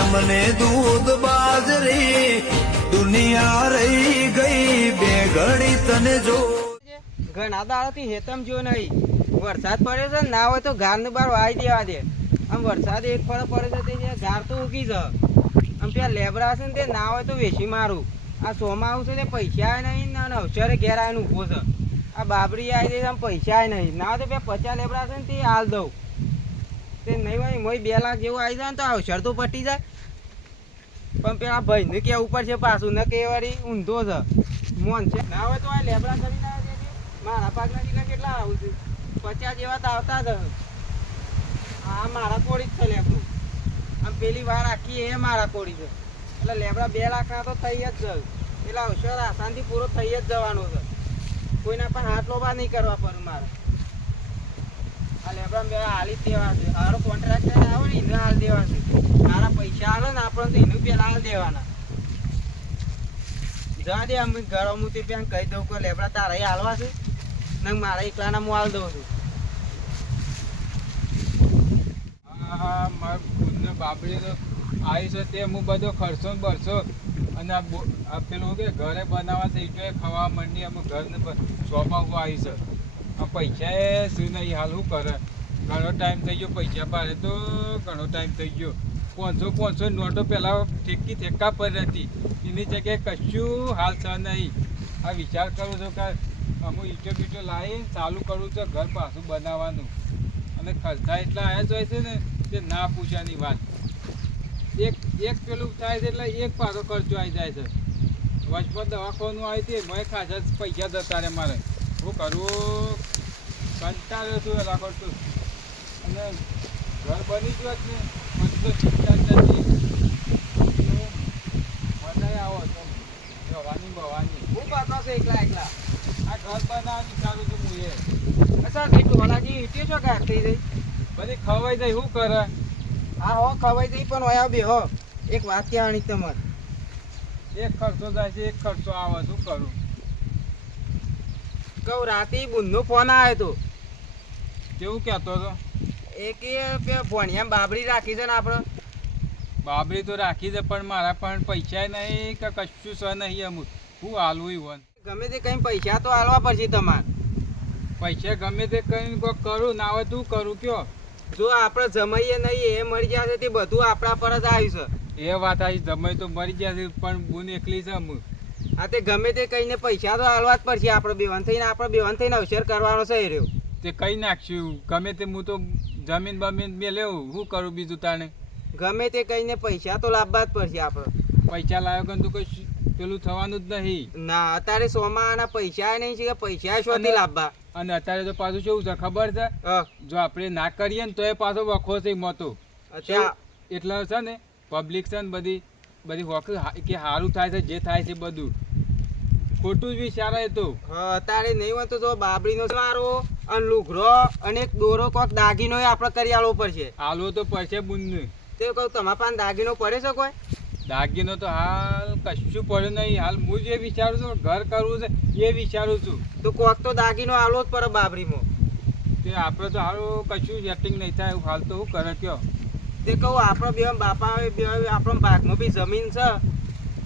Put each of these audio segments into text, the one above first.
અમને દૂધ બાજરી દુનિયા રહી ગઈ બે ઘડી તને જો ઘણા દાડાથી હેતમ જો નહીં વરસાદ પડ્યો છે ને ના હોય તો ઘાર ને બાર વાઈ દેવા દે આમ વરસાદ એક ફળ પડે છે તે ઘાર તો ઉગી જ આમ ત્યાં લેબરા છે ને તે ના હોય તો વેચી મારું આ સોમાં છે ને પૈસા નહીં ને અવસરે ઘેર આવીને ઊભો છે આ બાબરી આવી જાય આમ પૈસા નહીં ના હોય તો બે 50 લેબરા છે ને તે હાલ દઉં તે નહીં હોય મોય 2 લાખ જેવું આવી જાય ને તો અવસર તો પટી જાય પણ પેલા ભાઈને કે ઉપર છે પાછું ને કે વાળી ઊંધો છે મોન છે ના હોય તો આ લેબરા કરી ના મારા પાકના દીકરા કેટલા આવું છે 50 જેવા તો આવતા જ હા મારા કોળી જ છે લેબરું આમ પેલી વાર આખી એ મારા કોળી છે એટલે લેબરા 2 લાખના તો થઈ જ જાય એટલે અવસર આસાનથી પૂરો થઈ જ જવાનો છે કોઈના પણ હાથ લોબા નહીં કરવા પડે મારે આ લેબરા બે હાલી જ દેવા છે સારો કોન્ટ્રાક્ટર આવે ને એને હાલ દેવા છે મારા પૈસા હાલે ને આપણે તો એનું પેલા હાલ દેવાના જવા દે અમે ઘર હું તે પેન કહી દઉં કે લેબડા તારા હાલવા છે ને મારા એકલાના હું હાલ દઉં છું હા મારા ખુદને બાબરી તો આવી છે તે હું બધો ખર્ચો ને બરસો અને આ પેલું કે ઘરે બનાવવા છે એ ખાવા માંડી અમે ઘરને શોમાં હું આવી છે આ પૈસા એ શું નહીં હાલ શું કરે ઘણો ટાઈમ થઈ ગયો પૈસા પાડે તો ઘણો ટાઈમ થઈ ગયો 500 નોટો પહેલાં ઠેકા પર હતી એની જગ્યાએ કશું હાલ છે નહીં આ વિચાર કરું છું કે અમુક ઈટો બીટો લાવી ચાલુ કરું છું ઘર પાછું બનાવવાનું અને ખર્ચા એટલા આવ્યા જ હોય છે ને તે ના પૂછ્યાની વાત એક પેલું થાય છે એટલે એક પાછો ખર્ચો આવી જાય છે વચમાં દવાખાનું આવી હતી મેં ખાસા પૈસા જતા રહે મારે શું કરવું કંટાળ્યો છું એલા કરતું અને ઘર બની ગયું જ ને બધું ચિંતા નથી વધારે આવો તો ભવાની હું પાછો છે એકલા આ ઘર બનાવવાની ચાલુ છું હું એ અચ્છા નહીં ટોલાજી ઈટ્યો છો ગાંઠ થઈ જઈ બધી ખવાઈ જાય શું કરે હા હો ખવાઈ જઈ પણ હોય બે હો એક વાત કહેવાની તમારે એક ખર્ચો જાય છે એક ખર્ચો આવે શું કરું કહું રાતે બુનનો ફોન આવ્યો હતો કેવું કહેતો હતો એ કે ભણિયામાં બાબરી રાખી છે ને આપણે બાબરી તો રાખી છે પણ મારા પણ પૈસા નહીં કે કશું છે નહીં અમુક હું હાલવું વન ગમે તે કઈ પૈસા તો હાલવા પડશે તમારે પૈસા ગમે તે કરીને કોઈ કરું ના હોય તું કરું કયો જો આપણે જમાઈએ નહીં એ મળી જશે તે બધું આપણા પર જ આવ્યું છે એ વાત આવી જમાઈ તો મરી ગયા છે પણ બુન એકલી છે અમુક હા તે ગમે તે કહીને પૈસા તો હાલવા જ પડશે આપણે બેવાન થઈને અવસર કરવાનો છે એ રહ્યો તે કઈ નાખશું ગમે તે હું તો જમીન બમીન મેલ્યો શું કરું બીજું તાણે ગમે તે કહીને પૈસા તો લાવવા જ પડશે આપણે પૈસા લાવ્યો કે તું કઈ પેલું થવાનું જ નહીં ના અત્યારે સોમાં પૈસા નહીં છે કે પૈસા શોધી લાવવા અને અત્યારે તો પાછું શું છે ખબર છે જો આપણે ના કરીએ ને તો એ પાછો વખો છે મતો એટલે છે ને પબ્લિક છે ને બધી વખત કે સારું થાય છે જે થાય છે બધું ખોટું જ વિચારે તો અત્યારે નહીં હોય તો જો બાબરીનો મારો અને લુગરો અને એક દોરો કોક દાગીનો આપણે કરી આલવો પડશે આલવો તો પડશે બુનને તે કહું તમારા પાસે દાગીનો પડે છે કોઈ દાગીનો તો હાલ કશું પડ્યું નહીં હાલ હું જે વિચારું છું ઘર કરવું છે એ વિચારું છું તો કોક તો દાગીનો આલવો જ પડે બાબરીમાં તે આપણે તો હારું કશું સેટિંગ નહીં થાય હાલ તો શું કરે કયો તે કહું આપણે બે બાપા આપણા ભાગમાં બી જમીન છે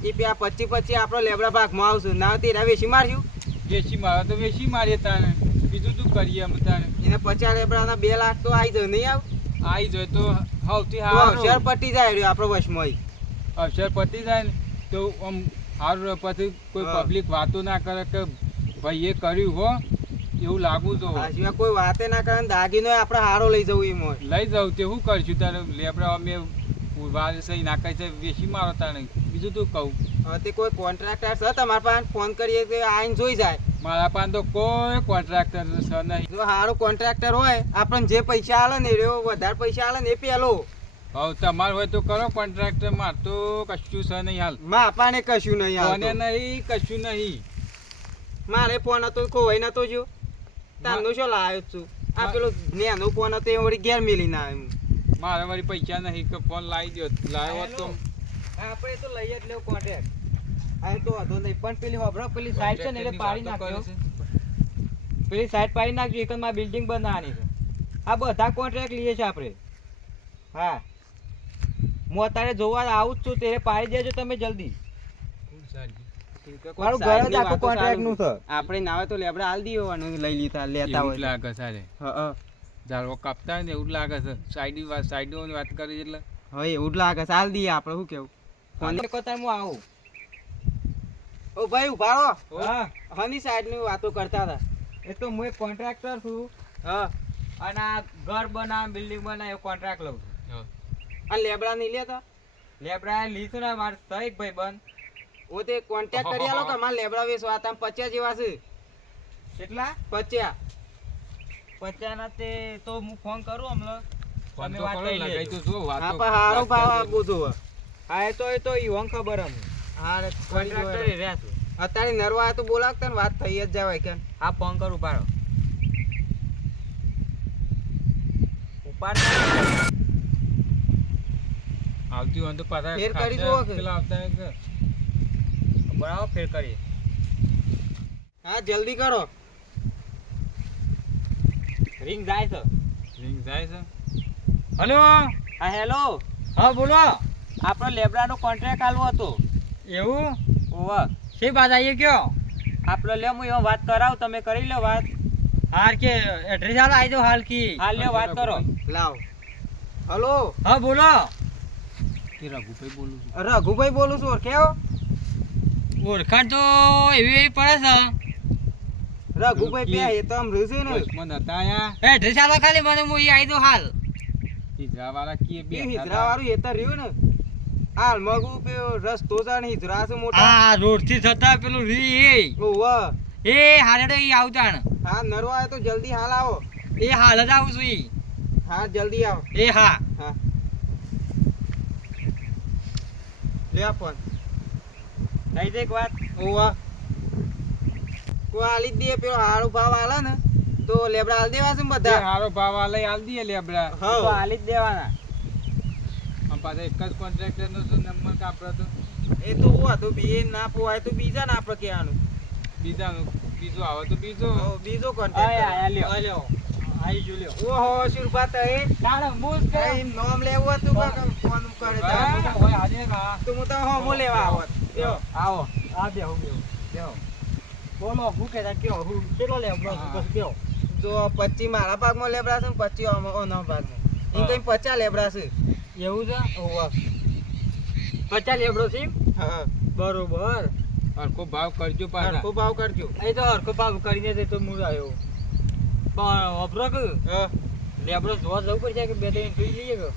એ બે 25 આપણો લેબડા ભાગમાં આવશું ના તેરા વેચી માર્યું વેચી મારે તો વેચી મારીએ તાણે બીજું શું કરીએ અમે તાણે એને 50 લેબડાના 2 લાખ તો આવી જાય નહીં આવી જાય તો સૌથી અવસર પટી જાય રહ્યો આપણો વશમાં અવસર પતી જાય ને તો આમ સારું પછી કોઈ પબ્લિક વાતો ના કરે કે ભાઈ એ કર્યું હો એવું લાગવું તો સિવાય કોઈ વાતે ના કરે દાગીનો આપણે હારો લઈ જવું એમાં લઈ જાઉં તે શું કરશું તારે લેબડા અમે વાર સહી નાખાય છે વેચી મારો તારે બીજું તું કહું તે કોઈ કોન્ટ્રાક્ટર છે તમારા પાસે ફોન કરીએ કે આઈને જોઈ જાય મારા પાસે તો કોઈ કોન્ટ્રાક્ટર છે નહીં જો સારો કોન્ટ્રાક્ટર હોય આપણને જે પૈસા આલે ને એ વધારે પૈસા આલે ને એ પેલો હવે તમારે હોય તો કરો કોન્ટ્રાક્ટર માર તો કશું છે નહીં હાલ માપાને કશું નહીં ફોને નહીં કશું નહીં મારે ફોન હતો ખોવાઈ નતો જો તારનો શું લાવ્યો છું આ પેલો નેનો ફોન હતો એ વળી ઘેર મેલી ના આવ્યો મારે વળી પૈસા નહીં કે ફોન લાવી દો લાવ્યો તો આપણે તો લઈ જ લેવો કોન્ટ્રાક્ટ આ તો વાંધો નહીં પણ પેલી હોબળો પેલી સાઈડ છે ને એટલે પાડી નાખ્યો પેલી સાઈડ પાડી નાખજો એકમાં બિલ્ડિંગ બનાવવાની છે આ બધા કોન્ટ્રાક્ટ લઈએ છે આપણે હા હું અત્યારે જોવા આવું જ છું ત્યારે પાડી દેજો તમે જલ્દી. કોઈક મારું ઘર જ સાઈડની આખું વાતો contract નું ચાલુ. છે. આપણે ના હોય તો લેબડા હાલ દીયો અને લઈ લેતા એવું હોય લાગે સારે હા ઝાડવો કાપતા હોય ને એવું જ લાગે છે સાઈડની વાત કરી એટલે હા એવું જ લાગે છે હાલ દઈએ આપણે શું કેવું ફોન કતાર હું આવું. ઓ ભાઈ ઉભા રહો હા હની સાઈડની વાતો કરતા હતા એ તો હું એક કોન્ટ્રાક્ટર છું હા અને આ ઘર બનાવ બિલ્ડિંગ બનાવ એવો કોન્ટ્રાક્ટ લઉં છું. આ લેબડા નહીં લેતા લેબડા લીધું ને મારે સહીક ભાઈ બંધ. ઓ તે કોન્ટેક્ટ કરી આલો કે મારા લેબડા વેચવા તમે 50 જેવા છે કેટલા 50 50 તે તો હું ફોન કરું હમણાં ફોન તમે તો વાત કરો, કરી લગાઈ લેજો. તો જુઓ, વાતો- હા પણ હારો વાત ભાવ કરજો. આપું છું હા એ તો ઈવન ખબર અમને હા કોન્ટ્રાક્ટર કોન્ટ્રાક્ટર રહ્યા છું. અત્યારે નરવા તો બોલાવતા ને વાત થઈ જ જાય કે હા ફોન કરું પાડો ઉપાડ આવતી હોય તો પાછા ફેર કરી ખાસા જુઓ કે? પેલા આવતા હોય કે બરાબર ફેર કરીએ. હા જલ્દી કરો રિંગ જાય છે. રિંગ જાય છે હલો હા હેલો હા બોલો આપણો લેબડાનો કોન્ટ્રાક્ટ આલવો હતો. એવું ઓવા શી વાત આવીએ કયો આપણો લે હું એમાં વાત કરાવ તમે કરી લો વાત. હાર કે એડ્રેસ હાલ આવી જાઓ હાલ કી હાલ લ્યો વાત કરો. લાવ હલો હા બોલો કે રઘુભાઈ બોલું છું રઘુભાઈ બોલું છું કેવો ઓળખાણ તો એવી પડે છે. રઘુભાઈ બે એ તો આમ રહ્યું ને બસમાં નતા આયા એડ્રેસ હાલો ખાલી મને હું આવી દઉં હાલ. હિજરાવાળા કી બે હિજરા વાળું એ તો રહ્યું ને હાલ મગું પેલો રસ્તો છે ને હિજરા છે મોટા હા રોડ થી જતા પેલું રી ઓવા એ હારે ઈ આવતાણ હા નરવા આવે તો જલ્દી હાલ આવો એ હાલ જ આવું છું ઈ. હા જલ્દી આવો એ હા હા લે આ ફોન થઈ જાય એક વાત ઓવા કોઈ હાલી જ દે પેલો હારો ભાવ આલે ને તો લેબડા હાલ દેવા છે ને તે બધા હારો ભાવ આલે આલ દીએ લેબડા તો હા હાલી જ દેવાના. આમ પાછા એક જ કોન્ટ્રાક્ટર નો નંબર કાપડો તો એ તો હોવા તો બી ના પોવાય તો બીજા ને આપણે કહેવાનું બીજાનું બીજો આવે તો બીજો બીજો આય કોન્ટેક્ટ આય લ્યો લ્યો આઈ જો લ્યો ઓહો શુરપાત એ તારે મૂસ કે કઈ નામ લેવું હતું કાકા ફોન કરે હા, તો હોય આજે ના તો હું તો હોમો લેવા આવત લ્યો આવો આ બેહો બેહો બોલો હું કે કયો હું કેટલો લેવો બસ કયો જો 25 મારા ભાગમાં લેબડા છે ને 25 ઓનો ભાગમાં એ કઈ 50 લેબડા છે એવું છે ઓવા 50 લેબડો છે હા બરોબર હરખો ભાવ કરજો પાછા હરખો ભાવ કરજો એ તો હરખો ભાવ કરીને તે તો મૂળ આવ્યો પણ અબરો કે હા લેબડો જોવા જવું પડશે કે બે ત્રણ જોઈ લઈએ કે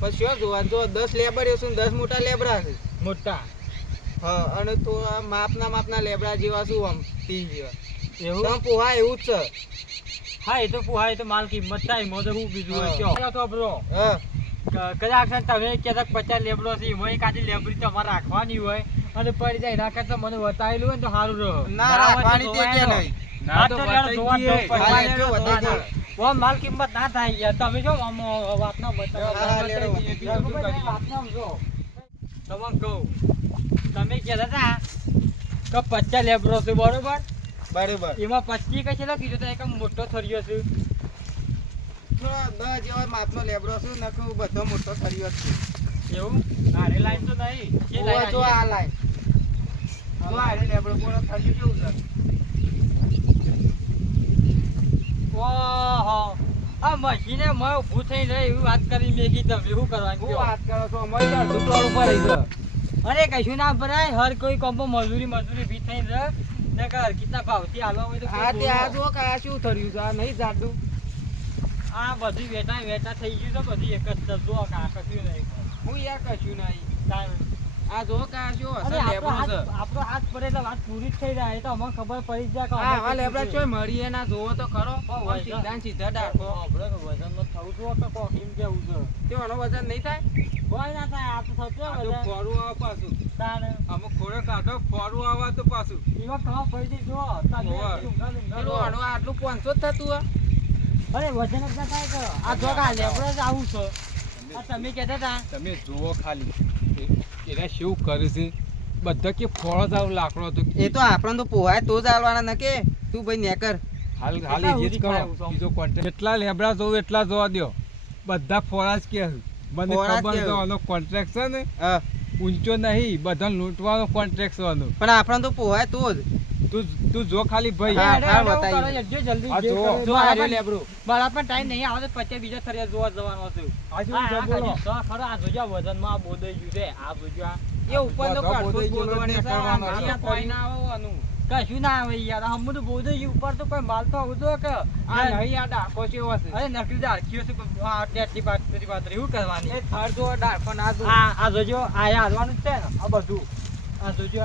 પછી શું જોવા જો 10 લેબર છે 10 મોટા લેબડા છે મોટા હા અને થોડા માપના લેબડા જેવા શું આમ 30 જેવા એવું તમે પોહા એવું જ છે હા એ તો પુહાય તો માલ કિંમત થાય મોદર હું બીજું હોય હા. કયો તો અબરો હા કદાચ તમે કહેતા 50 લેબડો છે એમાં કાચી લેબડી તમારે રાખવાની હોય અને પડી જાય એના કરતા મને બતાવેલું હોય ને તો સારું રહે ના રાખવાની તે કે નહીં ના તો બતાઈ દઈએ. હા, લેજો, બતાઈ દો. ઓ માલ કિંમત ના થાય યાર તમે જો આમ વાતનો હા, લેજો. તમને કહું તમે કહેતા હતા કે 50 લેબડો છે બરોબર બરોબર એમાં 25 કઈ છે કીધું તો એક મોટો થરિયો છે થોડો 10 જેવા માપનો લેબડો છે નકર બધો મોટો થરિયો જ છે એવું આરે લાઈન તો નહીં કે ઓવા જો આ લાઈન જો આ રે લેબડો પૂરો થરિયો કેવું છે ઓહો આ મશીને મેં ઊભું થઈને એવી વાત કરી મેગી તમે શું કરવાનું હું કયો? વાત કરો છો અમારી અડધું ટોળ ઉપર રહી છે અરે કશું ના ભરાય હર કોઈ કોમ્બો મજૂરી ભી થઈને રહે ને કે હરકીના ભાવથી હાલવા હોય તો હા તે આ બોલો. જો કે આ શું થર્યું છે આ નહીં જાડું આ બધી વેટા થઈ ગયું છે બધી એક જ છે. જો કે આ કશું નહીં હું યાર કશું નહીં તારે. આ જો કે આ શું અરે હશે આપણો લેબડો છે હાથ- આપણો હાથ પડે એટલે વાત પૂરી જ થઈ જાય એ તો અમને ખબર પડી જ જાય કે આ આવા અમે લેબડા કેટલું ચોય મળીએ ના જોવો તો ખરો બહુ આમ હોય છે. સીધા ને સીધા છે. ડાળખો આપણે તો વજનમાં થવું જોઈએ કે કોક એમ કેવું છે. તે આનો વજન નહીં થાય કોઈ ના થાય આ તો થતું આ હોય તો વજન. ફોરું આવે પાછું તારે. અમુક ખોરાક કાઢો ફોરું આવે તો પાછું એમાં ખબર પડી જાય જો તમે હોવે. ઊંઘા ઊંઘા પેલું રહો. આનું આટલું 500 જ થતું હોય અરે વજન જ ના થાય કે આ જો કે આ લેબડો જ આવું છે આ તમે કહેતા હતા તમે જુઓ ખાલી એને શું કરે છે બધા કે ફળ જ આવું લાકડો હતો એ તો આપણને તો પોહાય તો જ આલવાના ન કે તું ભાઈ નેકર હાલ કેટલા એ જ સુધી કરો ખાય એવું છે? બીજો કોન્ટેક્ટ જેટલા લેબડા જોવું એટલા જોવા દ્યો બધા ફોળા જ કે છે. મને ખોરાક ખબર છે કેવું? આનો કોન્ટ્રાક્ટ છે ને હા. ઊંચો નહીં, બધા લૂંટવાનો કોન્ટ્રાક્ટ છે આનો. પણ આપણને તો પોહાય તો જ. તું જો ખાલી ભાઈ. હા, હેડો, હા, હેડો, બતાવી. કરો, હેડજો, જલ્દી આ જે જુઓ. કરો એ જો મારા આ રહ્યો પણ- લેબડું. મારા પણ ટાઈમ નહીં આવે તો પછી બીજા થરિયા જોવા જવાનું હતું. આજુ હા, જો હા, બોલો. કાજી, સો ખરો, આ જોજો, આ વજનમાં આ બોદાઈ ગયું છે. આ જોજો, આ એ ઉપર તો બધા કાઢતો જ બોધાઈ ગયેલો બોલવાની ને છે. આ કરવાનો છે. નળિયા કોઈ ના આવે આનું. કશું ના આવે યાર, હમું તો બોદાઈ ગયું. ઉપર તો કોઈ માલ તો આવતો કે આ નહીં, આ ડાકો કેવો છે? અરે નકલી ડાળખીઓ છે, આ ટેટલી પાતળી એવું કરવાની. એ થર જો ડાકો ના જો. આ જોજો, આ હાલવાનું જ છે ને આ બધું. આ જોજો,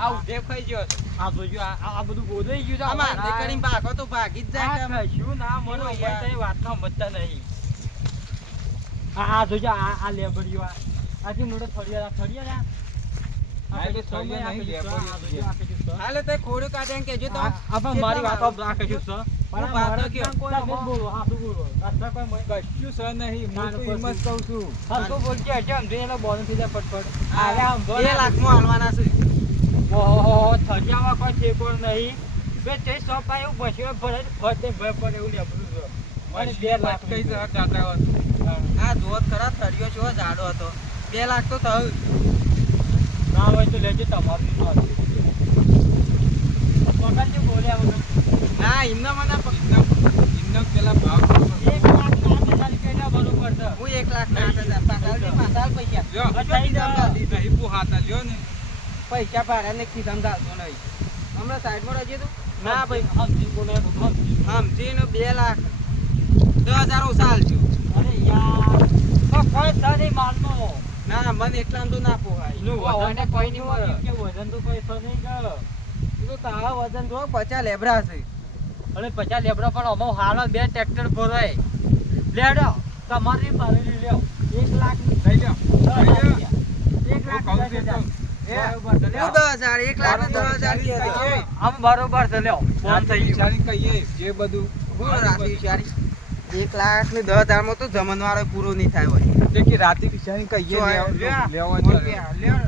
આ ઉધે ખાઈ ગયો છે. આ જોજો, આ બધું બોદાઈ ગયું છે. આમાં હાથે કરીને ભાગો તો ભાગી જ જાય આ કે કશું ના મને કેવું ભાઈ યાર? તારી વાતનો સમજતા નહીં. આ જોજો, આ લેબડીઓ, આથી મોટો થળિયા હા, એટલે થળિયા નહીં, લેબડીઓ છે. હાલે તે ખોડું કાઢે કેજો તો. મારી કેટલા વાતો ભાવ? આ કશું છે. હું વાતો કયો? કોઈ બોલો, હા શું બોલો? રાસ્તા કોઈ મય- કશું છે નહીં, ના, હું તો પછી. એમ જ કહું છું. હલકો બોલજે, હજુ આમ જોઈને એનો બોલ થઈ જાય ફટફટ. અરે આમ બોલ. 2 લાખમાં હાલવાના છે. ઓહો, થળિયામાં કોઈ ઠેકો નહીં. બે તે સોપા એવું બસ્યો ભરે ફટે ભય પડે એવું લેબડું છે. મને 2 લાખ કઈ જરા જાતા હોય. આ જોત ખરા થળિયો કેવો જાડો હતો. 2 લાખ તો થયું. ના હોય તો લેજો તમારું પકડજો બોલ્યા વગર. ના એમને મને એમનો પેલા ભાવ ખબર. 1,08,000 રૂપિયા બરોબર છે. હું 1 લાખ ના 8,000 પાછળ પૈસા લ્યો, નહીં પોહાતા, લ્યો ને. પૈસા ભાડા ને ખિસ્સામાં ઘાલતો નહીં. હમણાં સાઈડમાં રહીએ તો ના ભાઈ સમજી બોલે સમજીને 2 લાખ 10,000 ઓછા આલજો. અરે યાર તો કોઈ છે નહીં માલનો. ના મને એટલા તો ના પોહાય. નું વજન વજન કોઈ નહીં મળે. કે વજન તો કોઈ છે નહીં કે. એ તો તારા વજન જો 50 લેબરા છે. અરે 50 લેબડા પણ અમારો હાલ 2 ટ્રેક્ટર ભરાય. લેડો તમારી ભરેલી લ્યો 1 લાખ લઈ લ્યો. લઈ લ્યો. 1 લાખ હું કહું છું તો. બરોબર છે, લ્યો. 10,000 1 લાખ ને 10,000 કીધો. આમ બરોબર છે લ્યો ફોન થઈ ગયું. ચાલી કહીએ જે બધું બોલ રાતી વિચારી 1 લાખ ને 10,000 માં તો જમણવારો પૂરો નહીં થાય હોય. તે કે રાતે કિસાની કહીએ લેવા રૂપિયા, લ્યો.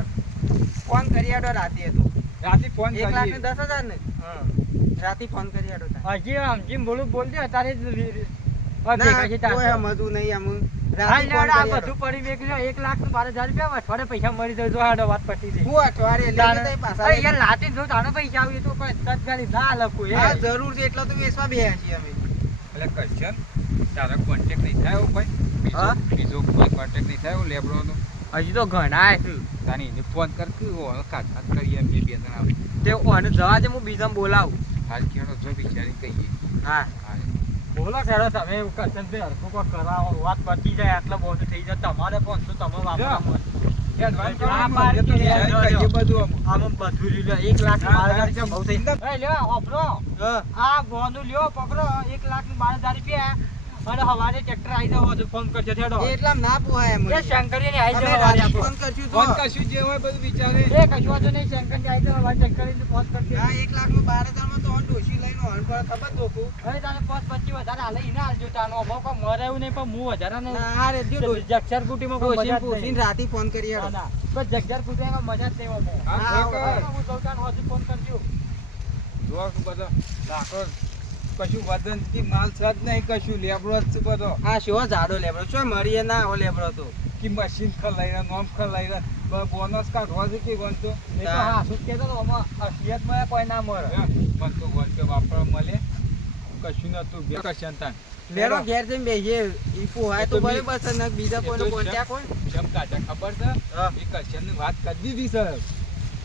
ફોન કરી આડો રાતે હતો. રાતે ફોન 1 લાખ ને કરીએ. 10,000 ને રાતે ફોન કરી આડો થાય. હજી આમ જેમ બોલું બોલજે અત્યારે જ ના, ભેગા છે કોઈ તાર. સમજવું નહીં આમ. હા, રાતે ફોન લેવડા, કરી આ આડો. બધું પડી મેકલ્યો 1,12,000 રૂપિયા અઠવાડિયે પૈસા મળી જાય જો હાડો વાત પતી ગઈ. હું અઠવાડિયે લઈ જતા પાછા અરે લઈ યાર લાટી જો તાનો પૈસા આવે તો કોઈ તત્કાલી ના લખું જતા. હા, યાર. જરૂર છે એટલો તો વેચવા બેહ્યા છીએ અમે. એટલે કરશન તારા કોન્ટેક્ટ નહીં થાય એવું ભાઈ? હા? બીજો કોઈ કોન્ટેક્ટ નહીં થાય એવું લેબડોનો? હજી તો ઘણા છે તાની એને ફોન કર કે ઓનો કાઢ કરીએ એમ બે જણા આવે. તે ઓને જવા દે હું બીજાને બોલાવું. હાલ કેળો જો બિચારી કહીએ. હા હા. બોલો ખેડો તમે એવું કરશન તે હરખું કોઈ કરાવો વાત પતી જાય આટલો બહુ થઈ જાય તમારે પણ શું તમે વાપરવા એડવાન્સ હા, કરવાનું પાડી એટલે દે, બિચારી કહીએ બધું આમ. આમ બધું લીધું 1,12,000 રૂપિયા બહુ થઈ ના. એ લ્યો વાપરો હા. આ બોનું લ્યો પકડો 1,12,000 રૂપિયા અને હવારે ટ્રેક્ટર આવી જાવ તો ફોન કરજો થેડો એટલામાં ના પોહાય એમ. એ શંકરીને આવી અમે જાવ રાતે આપો ફોન કરશું તો. ફોન કશું જે હોય બધું વિચારે. એ કશું વાંધો નહીં શંકરને આવી જાવ હવારે શંકરીને ફોન કરજો હા, 1 લાખ નું 12,000 માં તો ઓન ડોશી લઈને ઓન પર ખબર દોખું. હવે તારે 5-25 વધારે હાલે ઈને હાલજો તાનો અમારો કોઈ મરે એવું નહીં પણ હું વધારે નહીં ના, આ રે દ્યો ડોશી. જક્ષર કુટીમાં કોઈ મજા જ પૂછીને નહીં. રાતે ફોન કરી ના, આડો. ના. કોઈ જગ્યાર કુટીમાં મજા જ નહીં અમો. હા, હા, ફોન હા. કર. હું દોકાન હોજી ફોન કરજો જો બધો લાકડો કશું વજનથી માલ સજ નહીં, કશું લેબડો જ છે બધો. આ શો જાડો લેબડો શું મળીએ ના આવો લેબડો તો. કે મશીન ખલાઈ નોમ ખલાઈ બોનસ કાઢવા છે કે ગણતો એ તો હા શું કહેતો તો આમાં અસલિયતમાં કોઈ ના મરે મન તો ગણતો વાપરવા મળે કશું નતું બે કશું તાન લેરો ઘેર જઈને બેહીએ. ઈ પોહાય તો એ તો બી- બરાબર છે ને બીજા કોઈનો એ તો કોન્ટેક્ટ હોય. જેમ કાચા ખબર છે હા. એ કશ્યનની વાત કરી દીધી છે.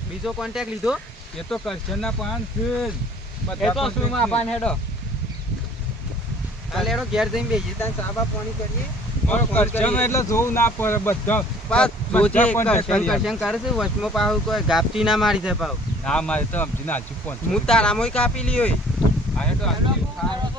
બીજો કોન્ટેક્ટ લીધો. એ તો કશ્યનના પાન છે જ. બધા એ તો શું માં પાન હેડો આ લેરો ઘેર જઈને બેહીએ તાન સાબા પાણી કરીએ. મારો ફોન કશ્યન કરીએ. એટલે જોવું ના પડે બધા પાછ જોજે બધા contact કરશન કરીએ. કરશન કરે છે વચમાં પાછું કોઈ ગાપટી ના મારી જાય પાછું. ના મારે તો સમજી ના ફોન હું તારામાં કાપી લી હોય. હા એ તો હેડો, હું કરો